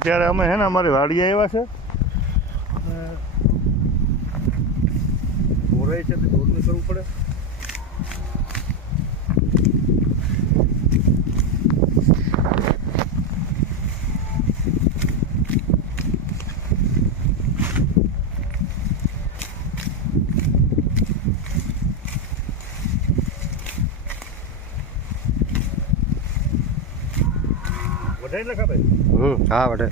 અત્યારે અમે હે ને અમારી વાડીએ આવ્યા છે ઢોરાઈ છે ઢોરનું કરવું પડે. વઢાઈ લખા ભાઈ. હા વઢે.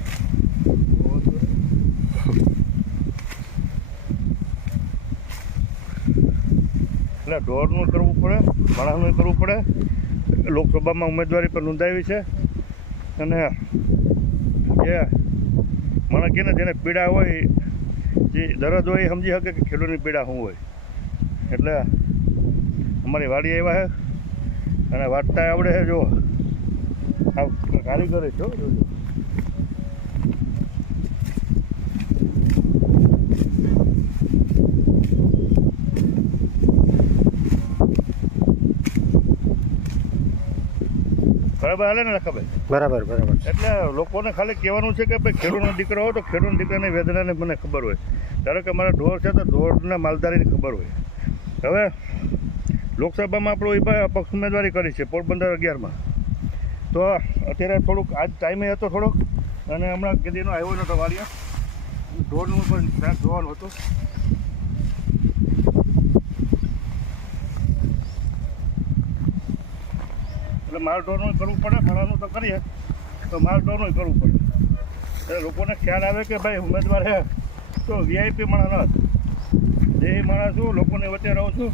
એટલે ઢોરનું કરવું પડે, માણસનું કરવું પડે. લોકસભામાં ઉમેદવારી પર નોંધાવી છે અને જે માણસ કે ને જેને પીડા હોય જે દર્દ હોય એ સમજી શકે કે ખેડૂતની પીડા શું હોય. એટલે અમારી વાડી આવ્યા છે અને વાટતા આવડે છે. જો આ કારીગરે છો જોજો. બરાબર હાલે ને ખબર? બરાબર બરાબર. એટલે લોકોને ખાલી કહેવાનું છે કે ભાઈ ખેડૂતનો દીકરો હોય તો ખેડૂતના દીકરાની વેદનાને મને ખબર હોય. ધારો કે અમારા ઢોર છે તો ઢોરના માલધારીની ખબર હોય. હવે લોકસભામાં આપણો પક્ષ ઉમેદવારી કરી છે પોરબંદર 11માં. તો અત્યારે થોડુંક આજ ટાઈમે હતો થોડોક અને હમણાં કેદીનો આવ્યો નહોતો વાડીએ. ઢોરનું પણ ધ્યાન જોવાનું હતું. એટલે માલ ઢોરનું કરવું પડે, ભણાનું તો કરીએ તો માલ ઢોરનું કરવું પડે. એટલે લોકોને ખ્યાલ આવે કે ભાઈ ઉમેદવાર છે તો વીઆઈપી માણસ ન જે માણસ છું લોકોની વચ્ચે રહું છું,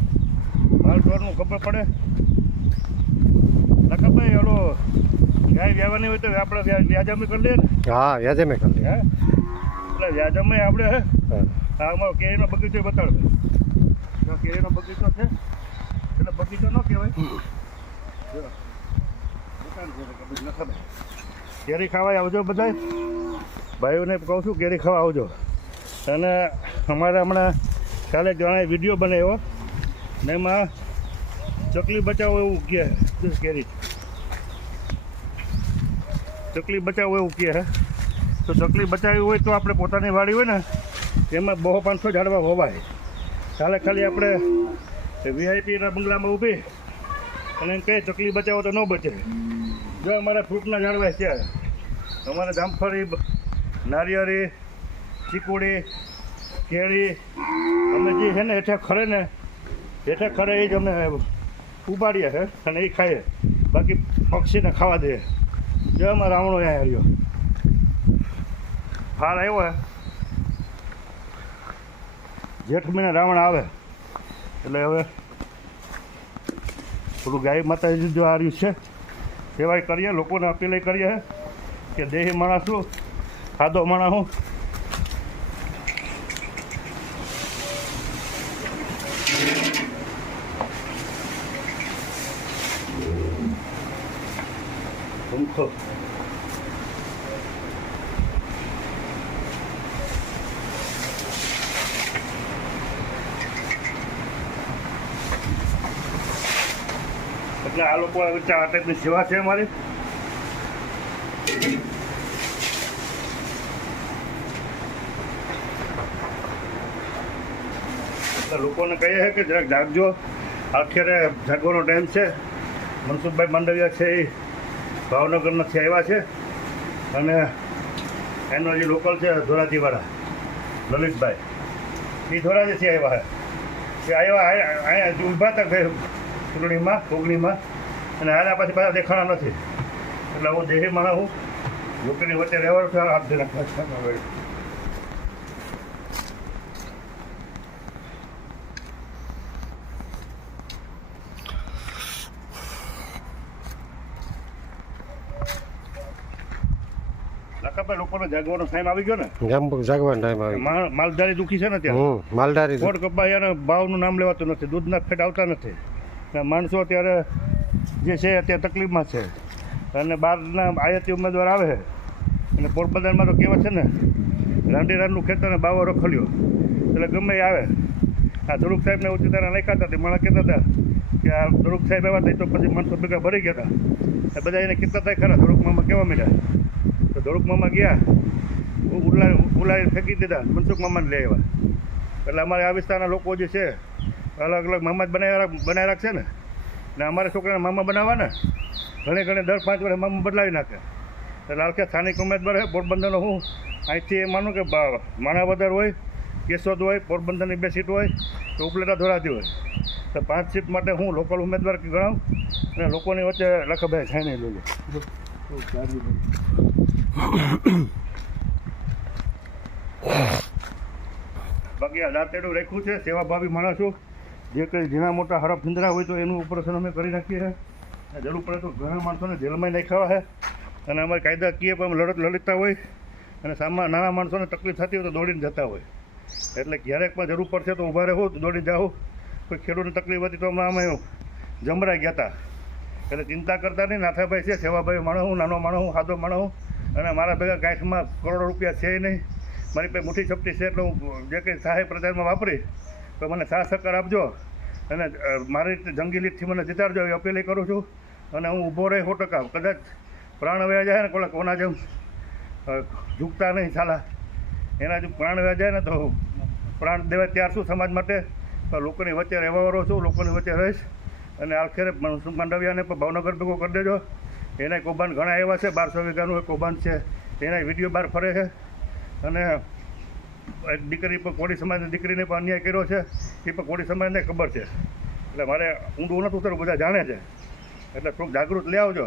માલ ઢોરનું ખબર પડે. નકા ભાઈ ઓલો ગાય વ્યાવાની હોય તો આપણે વ્યાજામી કરી લઈએ ને. હા વ્યાજામી કરી લઈએ. હે એટલે વ્યાજામી આપણે હે આ અમારો કેરીનો બગીચો બતાડે. કેરીનો બગીચો છે એટલે બગીચો ન કહેવાય. કેરી ખાવા આવજો બધા ભાઈઓને કહું છું કેરી ખાવા આવજો. અને અમારે હમણાં કાલે ઘણા વિડીયો બનાવ્યો ને એમાં ચકલી બચાવો એવું કહે કેરી ચકલી બચાવો એવું કહે. તો ચકલી બચાવી હોય તો આપણે પોતાની વાડી હોય ને એમાં 200-500 ઝાડવા હોવાય. કાલે ખાલી આપણે વીઆઈપીના બંગલામાં ઊભી અને એમ કહે ચકલી બચાવો તો ન બચે. જો અમારા ફ્રૂટના ઝાડવા છે, અમારે જામફળી, નારિયેળી, ચીકુડી, કેરી અમે જે છે ને હેઠે ખરે ને હેઠે ખરે એ જ અમે ઉપાડીએ છે અને એ ખાઈએ. બાકી પક્ષીને ખાવા દઈએ. જો અમારે રાવણો અહીંયા આવ્યો ફાળ આવ્યો હે. જેઠ મહિને રાવણ આવે એટલે હવે થોડું ગાય માતાજી જો આ રહ્યું છે સેવાય કરીએ, લોકોને અપીલ કરીએ કે દેહી માણસ શું ખાધો માણસ હું. પંખો એટલે આ લોકો વચ્ચે આ ટાઈપની સેવા છે અમારી. એટલે લોકોને કહીએ છે કે જરાક જાગજો. આખરે જાગવાનો ટાઈમ છે. મનસુખભાઈ માંડવિયા છે એ ભાવનગરમાંથી આવ્યા છે અને એનો જે લોકલ છે ધોરાજીવાળા લલિતભાઈ એ ધોરાજીથી આવ્યા છે. એ આવ્યા અહીંયા ઊભા હતા ચૂંટણીમાં કોગણીમાં અને આના પછી પાછા દેખાણા નથી. એટલે હું દેહી માણસ હું લોકોની વચ્ચે રહેવાનું છે. હાથ ધીરે ભાઈ લોકોને જાગવાનો ટાઈમ આવી ગયો ને. જાગવાનો ટાઈમ આવી. માલધારી દુખી છે ને ત્યાં. માલધારી કોટ કપાઈ અને ભાવનું નામ લેવાતું નથી, દૂધના ફેટ આવતા નથી. માણસો અત્યારે જે છે અત્યારે તકલીફમાં છે અને બહારના આયાતી ઉમેદવાર આવે છે અને પોરબંદરમાં તો કહેવત છે ને રાંડીરાનનું ખેતર ને બાવો રખલ્યો. એટલે ગમે એ આવે. આ ધ્રુવ સાહેબને ઓછી તારા નાખ્યા હતા તે માણસ કહેતા હતા કે આ ધ્રુવ સાહેબ આવ્યા હતા તો પછી માણસો ભેગા ભરી ગયા હતા. બધા એને કહેતા હતા ખરા ધ્રુવ મામા કેવા મળ્યા તો ધોળુક મામા ગયા ઉલાળી ફેંકી દીધા, મનસુખ મામાને લઈ આવ્યા. એટલે અમારે આ વિસ્તારના લોકો જે છે અલગ અલગ મામા જ બનાવી રાખશે ને અમારે છોકરાને મામા બનાવવા ને ઘણે દર 5 વર્ષે મામા બદલાવી નાખે. એટલે હાલકે સ્થાનિક ઉમેદવાર છે પોરબંદરનો. હું અહીંથી માનું કે માણાવદર હોય, કેશોદ હોય, પોરબંદરની 2 સીટ હોય તો ઉપલેટા ધોરાજી હોય, તો 5 સીટ માટે હું લોકલ ઉમેદવાર ગણાવું અને લોકોની વચ્ચે લખભાઈ છાઈને લઈ લો. બાકી આ દાંતેડું રાખ્યું છે, સેવાભાવી માણસો જે કંઈ ઝીણા મોટા હડપ ફીંદરા હોય તો એનું ઓપરેશન અમે કરી નાખીએ છીએ. જરૂર પડે તો ઘણા માણસોને જેલમાં નાખ્યા છે અને અમારે કાયદાકીય પણ લડતા હોય અને નાના માણસોને તકલીફ થતી હોય તો દોડીને જતા હોય. એટલે ક્યારેક પણ જરૂર પડશે તો ઊભા રહો, તો દોડી જાઓ. કોઈ ખેડૂતને તકલીફ હતી તો અમે જમરા ગયા હતા. એટલે ચિંતા કરતા નહીં. નાથાભાઈ છે સેવાભાઈ માણસ, હું નાનો માણસ, હું સાદો માણસ હું, અને મારા ભેગા ગાંઠમાં કરોડો રૂપિયા છે નહીં. મારી પાસે મોટી શક્તિ છે એટલે હું જે કંઈ સહાય પ્રચારમાં વાપરી તો મને સાથ સહકાર આપજો અને મારી રીતે જંગી લીટથી મને જીતાડજો એવી અપીલ કરું છું. અને હું ઊભો રહી 100%. કદાચ પ્રાણ વયા જાય ને કોના જેમ ઝૂકતા નહીં સાલા, એના જો પ્રાણ વયા જાય ને તો પ્રાણ દેવા ત્યાર શું સમાજ માટે. તો લોકોની વચ્ચે રહેવાવાળો છું, લોકોની વચ્ચે રહીશ. અને આખરે મનસુખ માંડવિયાને પણ ભાવનગર ભેગો કરી દેજો. એના કૌભાંડ ઘણા એવા છે, 1200 વીઘાનું એક કૌભાંડ છે, એના વિડીયો બહાર ફરે છે. અને એક દીકરી પર કોળી સમાજની દીકરીને પણ અન્યાય કર્યો છે, એ પણ કોળી સમાજને ખબર છે. એટલે મારે ઊંડું નથી ઉતરવું, બધા જાણે છે. એટલે થોડુંક જાગૃત લઈ આવજો.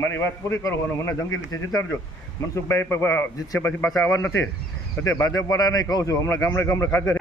મારી વાત પૂરી કરો અને મને જંગીલીથી જીતાડજો. મનસુખભાઈ જીતશે પછી પાછા આવવા નથી. એટલે ભાજપવાળાને કહું છું, હમણાં ગામડે ખાધે